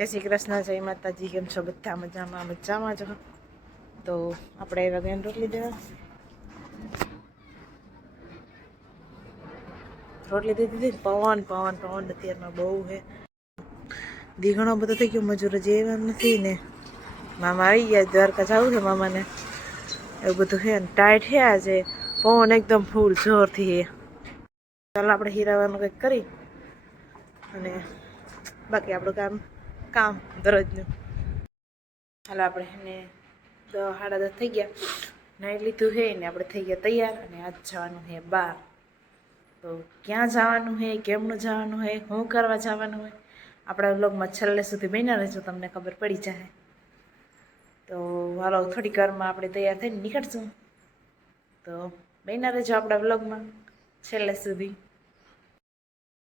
જય શ્રી કૃષ્ણ, જય માતાજી. કેમ છો બધા? મજામાં મજામાં છો? તો આપણે એવા ગઈને રોટલી દે દીધી. પવન અત્યારમાં બહુ છે. દી ઘણો બધો થઈ ગયો, મજૂર જે એવા નથી ને. મામા આવી ગયા, દ્વારકા જવું છે મામાને, એવું બધું છે ને. ટાઈટ છે આજે, પવન એકદમ ફૂલ જોરથી છે. ચાલો આપણે હીરાવાનું કંઈક કરી અને બાકી આપણું કામ દરરોજનું. હાલો આપણે એને 10:30 થઈ ગયા, નાઈ લીધું છે ને આપણે થઈ ગયા તૈયાર અને આજ જવાનું છે બહાર. તો ક્યાં જવાનું છે, કેમનું જવાનું છે, શું કરવા જવાનું હોય, આપણા વ્લોગમાં છેલ્લે સુધી બન્યા રહેજો, તમને ખબર પડી જાય. તો હાલો થોડીક વારમાં આપણે તૈયાર થઈને નીકળશું. તો બન્યા રહેજો આપણા વ્લોગમાં છેલ્લે સુધી.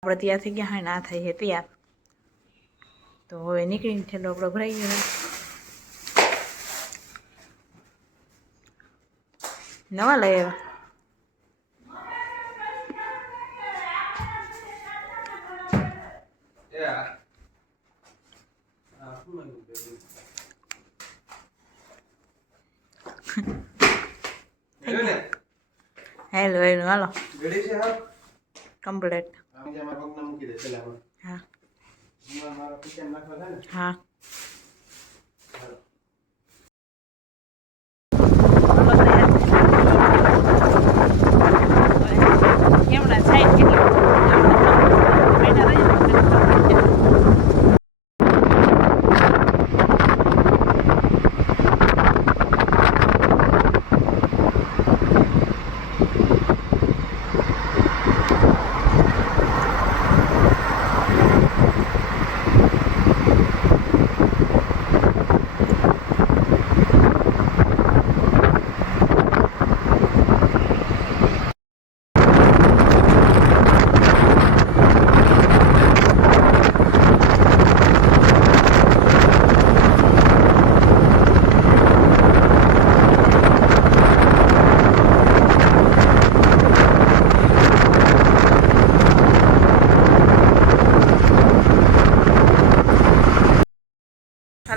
આપણે તૈયાર થઈ ગયા હોય ને આ થાય છે તૈયાર. તો હવે નીકળીને ઠેલો આપણો ભરાઈ ગયો. નવા લઈ આવ્યા. હેલો હાલો કમ્પ્લીટ. હા હા કેમણા સાઈડ કેટલી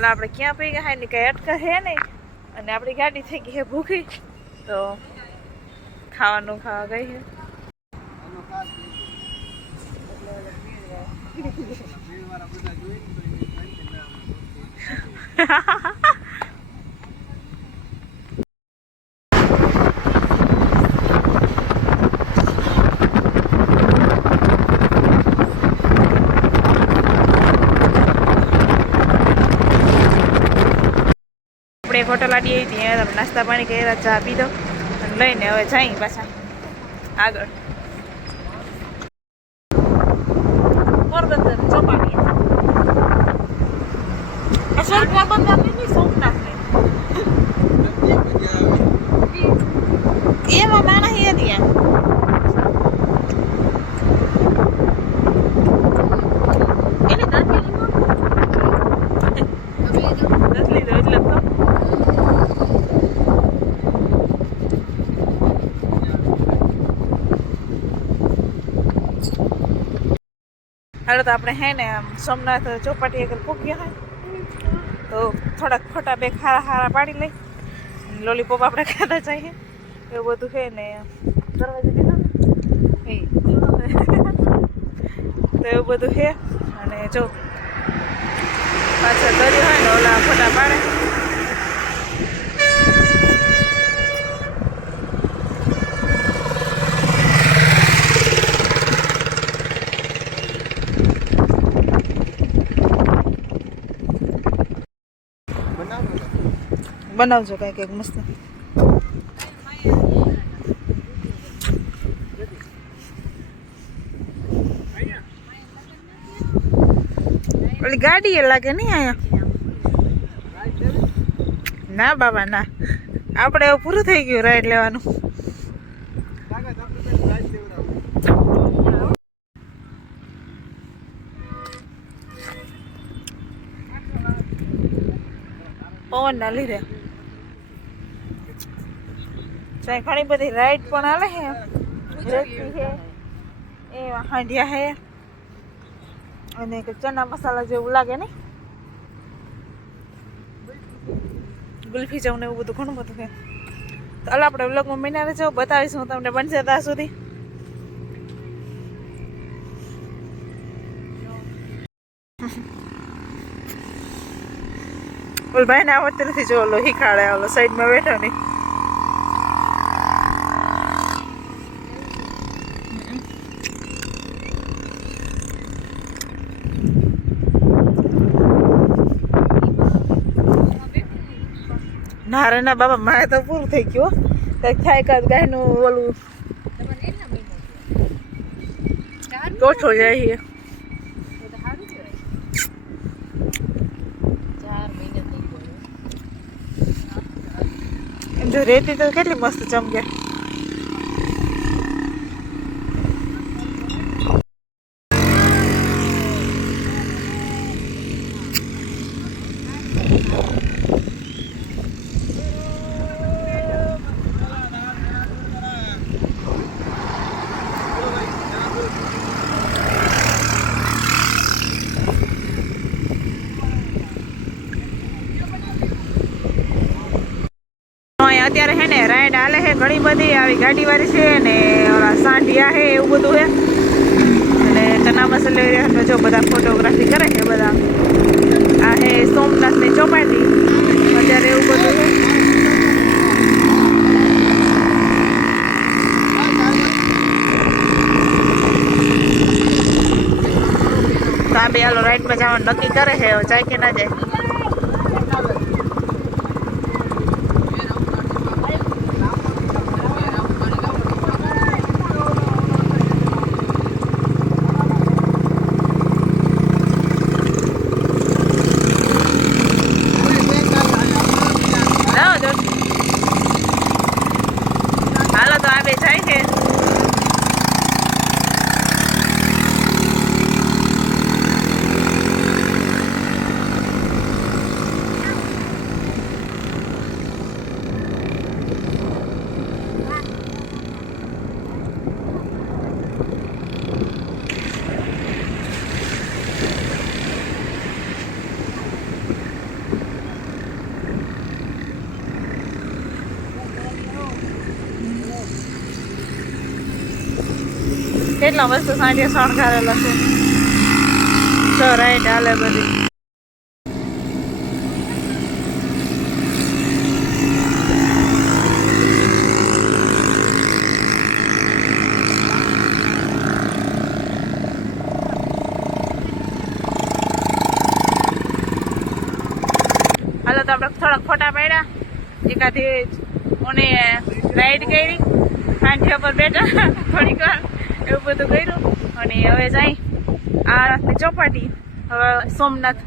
આપણે ક્યાં પી ગયા ને કઈ અટકા હે નહીં અને આપણી ગાડી થઈ ગઈ છે ભૂખી. તો ખાવાનું ખાવા ગઈ છે. એક હોટલ આડી આવી હતી, તમે નાસ્તા પાણી કર્યા, ચા પીધો અને લઈને હવે જાય પાછા આગળ પોરબંદર ચોપાટી. પોરબંદર સોમનાથ એમાં માણસ એ ત્યાં એને નથી લીધો એટલે હાલો. તો આપણે હે ને આમ સોમનાથ ચોપાટી આગળ પહોંચ્યા હોય તો થોડાક ખોટા બે ખારા પાડી લઈ, લોલીપોપ આપણે ખાતા જઈએ, એવું બધું છે ને. દરવાજો દીધો તો એવું બધું છે. અને જો પાછળ દરિયો હોય ને ઓલા ફોટા પાડે. બનાવજો કંઈક મસ્ત. ઓલી ગાડી એ લાગે નહીં અહીંયા. ના બાબા ના, આપણે એવું પૂરું થઈ ગયું રાઈડ લેવાનું. પવન ના લીધે ઘણી બધી રાઈડ પણ હાલે છે. રેતી છે, એ હાંડિયા છે અને ચના મસાલા જેવું લાગે ને ગુલ્ફી જાઉં ને એવું બધું ઘણું બધું છે. તો હાલો આપણે વ્લોગમાં બન્યા રહેજો, બતાવીશું હું તમને બનશે ત્યાં સુધી. ઓલ ભાઈ ને આવડતી નથી, જો ઓલો હિખાડે ઓલો સાઈડમાં બેઠો નહીં. ના રે ના બાબા, મારે તો પૂરું થઈ ગયું. કંઈક થાય કાંઈ ગાયનું ઓલું ઓછો જાય છે. એમ જો રેતી તો કેટલી મસ્ત ચમકે. અત્યારે હે ને રાઈડ હાલે છે ઘણી બધી, આવી ગાડી વાળી છે ને ઓલા સાંઢિયા છે એવું બધું છે. અને ચના મસાલે જો બધા ફોટોગ્રાફી કરે છે બધા. આ હે સોમનાથની ચોપાટી, અત્યારે એવું બધું છે. તો આ બે હાલો રાઈડમાં જવાનું નક્કી કરે છે, જાય કે ના જાય. હાલો તો આ બે જાય છે. કેટલા મસ્ત સાંજે શણગારેલા છે. તો રાઈટ હાલે બધી. હાલો તો આપણે થોડાક ફોટા પાડ્યા, એકાથી મને રાઈડ કરી, સાંજે પર બેઠા થોડીક વાર એવું બધું કર્યું. અને હવે જાય આ ચોપાટી. હવે સોમનાથ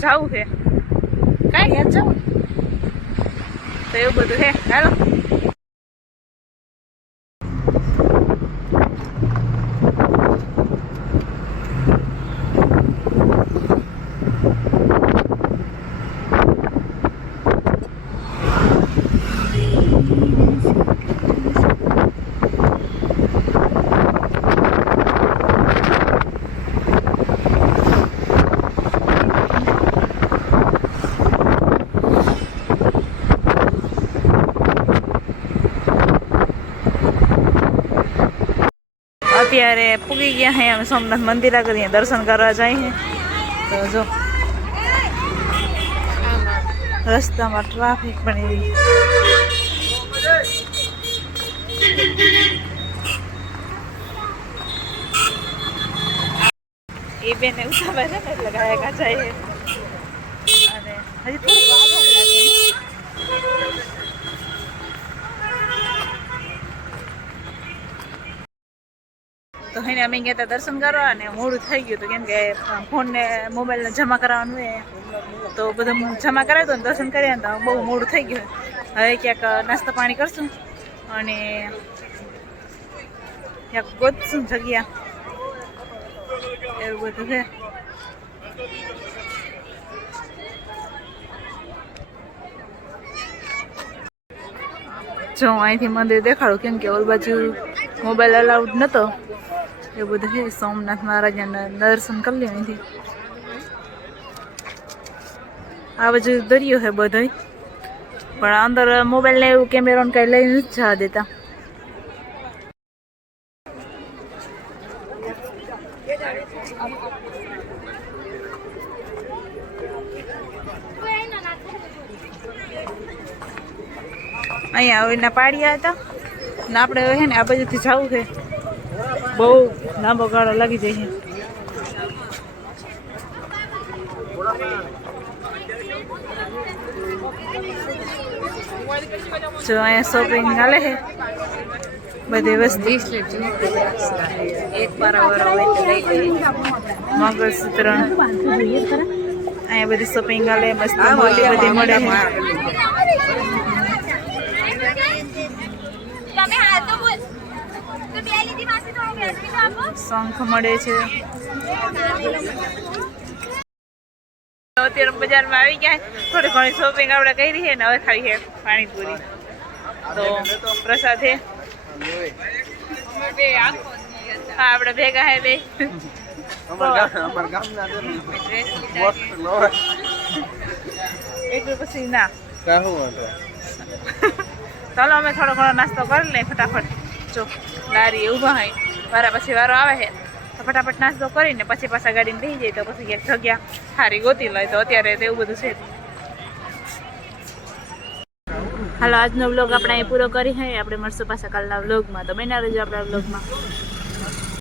જવું છે, કાંઈ યાદ જવું તો એવું બધું છે. હાલો અત્યારે પૂગી ગયા હે અમે સોમનાથ મંદિર આગળ, દર્શન કરવા જાય છે. તો જો રસ્તામાં ટ્રાફિક પણ એવી. એ બેને ઉતાવે છે ને એટલે ગાયા ગાય છે. અને હજી થોડું આગળ લાગે. તો એને અમે ગયા હતા દર્શન કરવા, અને મોડું થઈ ગયું હતું કેમ કે ફોનને મોબાઈલને જમા કરાવવાનું હોય, તો બધું જમા કરાવ્યું હતું ને દર્શન કર્યા હતા. બહુ મોડું થઈ ગયું. હવે ક્યાંક નાસ્તા પાણી કરશું અને ક્યાંક ગોતશું જગ્યા, એવું બધું છે. જો અહીંથી મંદિર દેખાડું કેમ કે ઓલ બાજુ મોબાઈલ અલાઉડ નતો, એવું બધું છે. સોમનાથ મહારાજના દર્શન કરી લે અહીંથી. આ બાજુ દરિયો છે બધો, પણ અંદર મોબાઈલ ને એવું કેમેરો ને કઈ લઈને નથી જવા દેતા. અહીંયા એના પાડિયા હતા ને આપણે હે ને આ બાજુથી જવું છે, બહુ લાંબો ગાળો લાગી જાય છે. જો અહીંયા શોપિંગ ચાલે છે બધી વસ્તુ. મંગળસૂત્ર અહીંયા બધી શોપિંગ ચાલે, મસ્ત મોટી બધી મળે છે. શંખ મળે છે. અત્યારે બજારમાં આવી ગયા, થોડી ઘણી શોપિંગ આપણે કરી છે ને હવે ખાવી છે પાણીપુરી. તો પ્રસાદ છે. હા આપણે ભેગા હે બે. એટલું પછી ના ચાલો અમે થોડો ઘણો નાસ્તો કરી લઈએ ફટાફટ. જો લારી ઊભા હોય વારા પછી વારો આવે છે તો ફટાફટ નાસ્તો કરીને પછી પાછા ગાડીને બેસી જાય તો પછી ક્યાંક જગ્યા સારી ગોતી લે. તો અત્યારે તો એવું બધું છે. હાલો આજનો વ્લોગ આપણે અહીં પૂરો કરી છે. આપણે મળશું પાછા કાલના વ્લોગમાં. તો બન્યા રહેજો આપણા વ્લોગમાં.